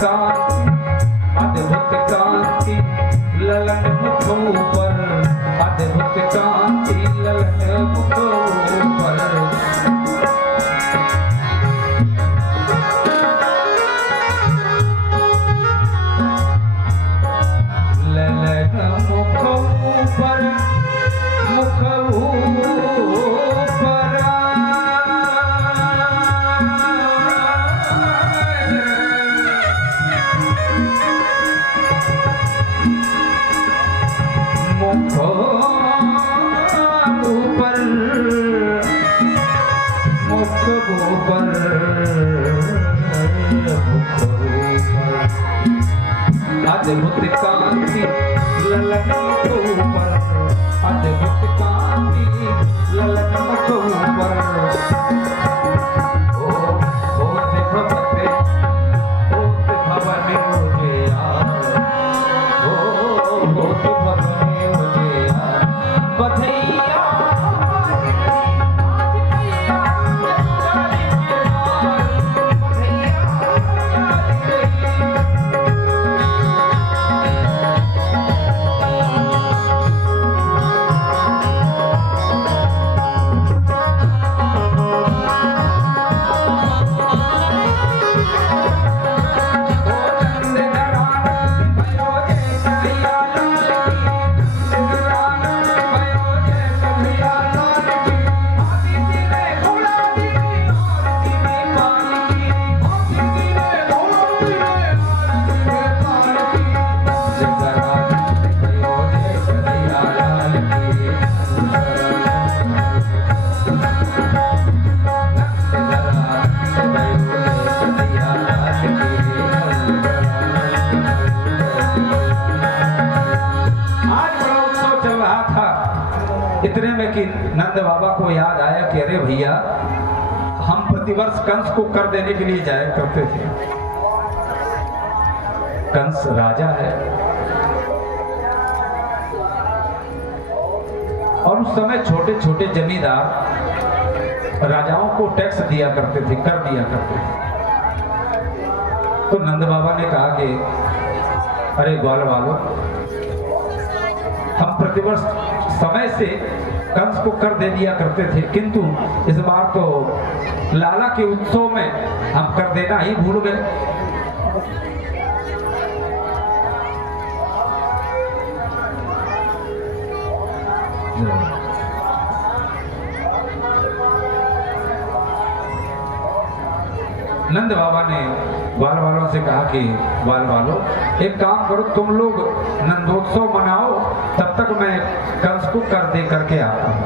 कांति अद्भुत कांति ललन मुख ऊपर अद्भुत कांति ललन मुख ऊपर ललन मुख ऊपर मुख ऊपर मुख ऊपर मुख ऊपर अद्भुत कांति ललन मुख ऊपर अद्भुत कांति ललन मुख ऊपर होते भवते होते भवने मुझे होते भवने मुझे बधैया इतने में कि नंद बाबा को याद आया कि अरे भैया हम प्रतिवर्ष कंस को कर देने के लिए जाया करते थे। कंस राजा है और उस समय छोटे छोटे जमींदार राजाओं को टैक्स दिया करते थे, कर दिया करते थे। तो नंद बाबा ने कहा कि अरे ग्वाल वालों, हम प्रतिवर्ष समय से कंस को कर दे दिया करते थे, किंतु इस बार तो लाला के उत्सव में हम कर देना ही भूल गए। नंद बाबा ने बाल वालों से कहा कि बाल वालों, एक काम करो, तुम लोग नंदोत्सव मनाओ, तब तक मैं कंस को कर दे करके आता हूं।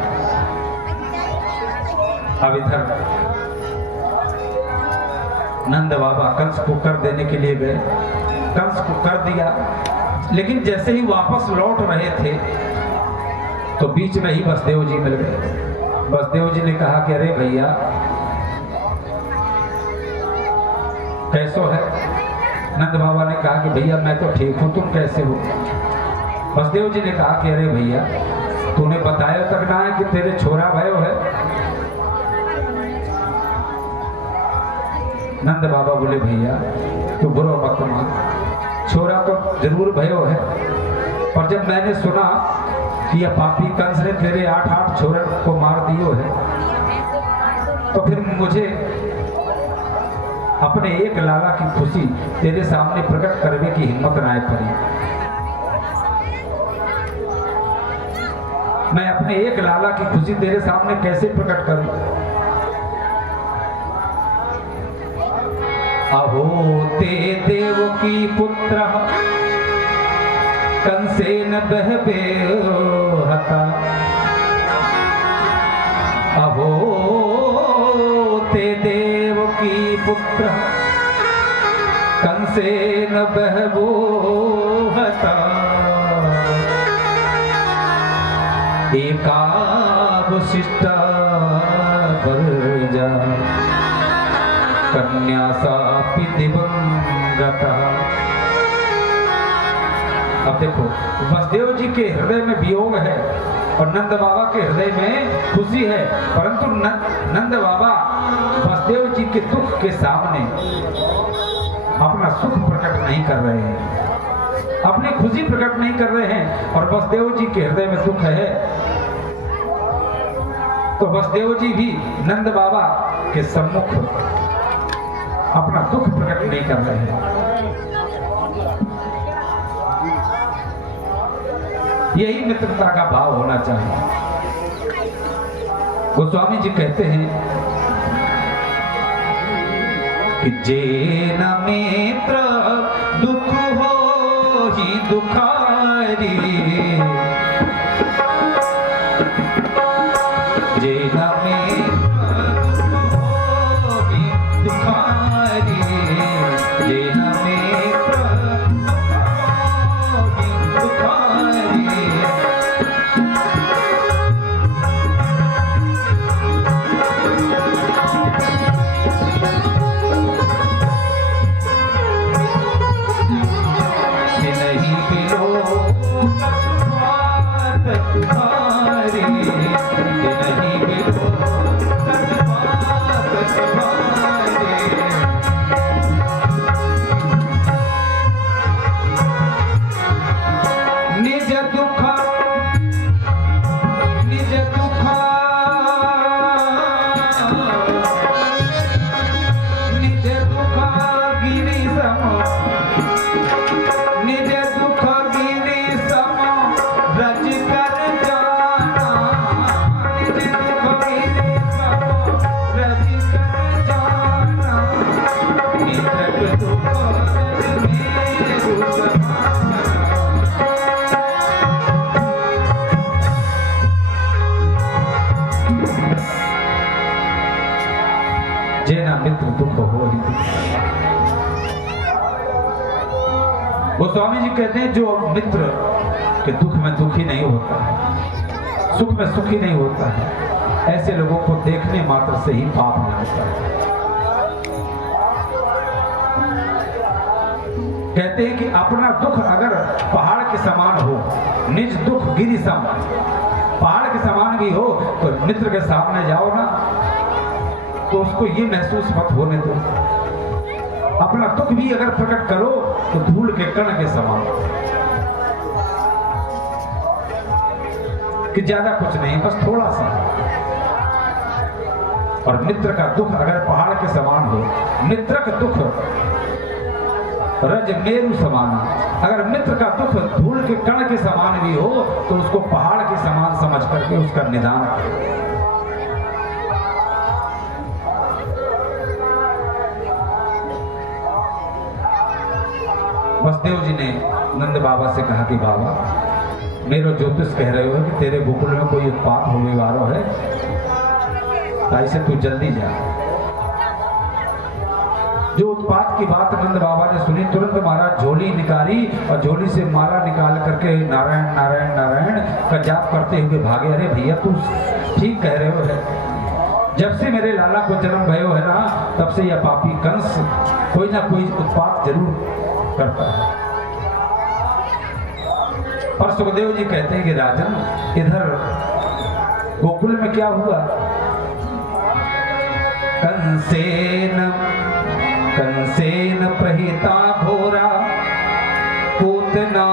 अब इधर नंद बाबा कंस को कर देने के लिए गए, कंस को कर दिया, लेकिन जैसे ही वापस लौट रहे थे तो बीच में ही वसुदेव जी मिल गए। वसुदेव जी ने कहा कि अरे भैया कैसो है? नंद बाबा ने कहा कि भैया मैं तो ठीक हूं, तुम कैसे हो? वसुदेव जी ने कहा कि अरे भैया तूने बताया तक ना है कि तेरे छोरा भयो है। नंद बाबा बोले भैया तू बुरा मत मान, छोरा तो जरूर भयो है, पर जब मैंने सुना कि यह पापी कंस ने तेरे 8 छोरे को मार दियो है, तो फिर मुझे अपने एक लाला की खुशी तेरे सामने प्रकट करने की हिम्मत ना पड़ी। मैं अपने एक लाला की खुशी तेरे सामने कैसे प्रकट करूं? अहो ते देवकी पुत्र कंसेन बहबे हता, अहो ते देवकी पुत्र कंसेन बहबो हता, एकावशिष्टा वर्जा कन्या सापि दिवंगता। अब देखो वसुदेव जी के हृदय में वियोग है और नंद बाबा के हृदय में खुशी है, परंतु नंद बाबा वसुदेव जी के दुख के सामने अपना सुख प्रकट नहीं कर रहे हैं, अपनी खुशी प्रकट नहीं कर रहे हैं। और वसुदेव जी के हृदय में दुख है, तो वसुदेव जी भी नंद बाबा के सम्मुख अपना दुख प्रकट नहीं कर रहे हैं। यही मित्रता का भाव होना चाहिए। गोस्वामी जी कहते हैं कि जे न मित्र दुख हो ही दुखारी, जे न मित्र दुख हो ही दुखारी, जे न मित्र दुख हो ही दुखारी। मित्र दुख हो ही। गोस्वामी जी कहते हैं जो मित्र के दुख में दुखी नहीं होता है, सुख में सुखी नहीं होता है, ऐसे लोगों को देखने मात्र से ही पाप लगता है। कहते हैं कि अपना दुख अगर पहाड़ के समान हो, निज दुख गिरि सम, पहाड़ के समान भी हो, तो मित्र के सामने जाओ ना तो उसको ये महसूस मत होने दो। अपना दुख भी अगर प्रकट करो तो धूल के कण के समान, कि ज्यादा कुछ नहीं, बस थोड़ा सा। और मित्र का दुख अगर पहाड़ के समान हो, मित्र का दुख रज मेरु समान, अगर मित्र का दुख धूल के कण के समान भी हो तो उसको पहाड़ के समान समझ करके उसका निदान करो। वसुदेव जी ने नंद बाबा से कहा कि बाबा मेरो ज्योतिष कह रहे हो कि तेरे गोकुल में कोई उत्पात होने वाला है, ताई से तू जल्दी जा। जो उत्पात की बात नंद बाबा ने सुनी, तुरंत महाराज झोली निकाली और झोली से माला निकाल करके नारायण नारायण नारायण का जाप करते हुए भागे। अरे भैया तू ठीक कह रहे हो है, जब से मेरे लाला को जन्म भयो है ना, तब से यह पापी कंस कोई ना कोई उत्पात जरूर करता है। पर सुखदेव जी कहते हैं कि राजन, इधर गोकुल में क्या हुआ? कंसेन प्रहिता घोरा पूतना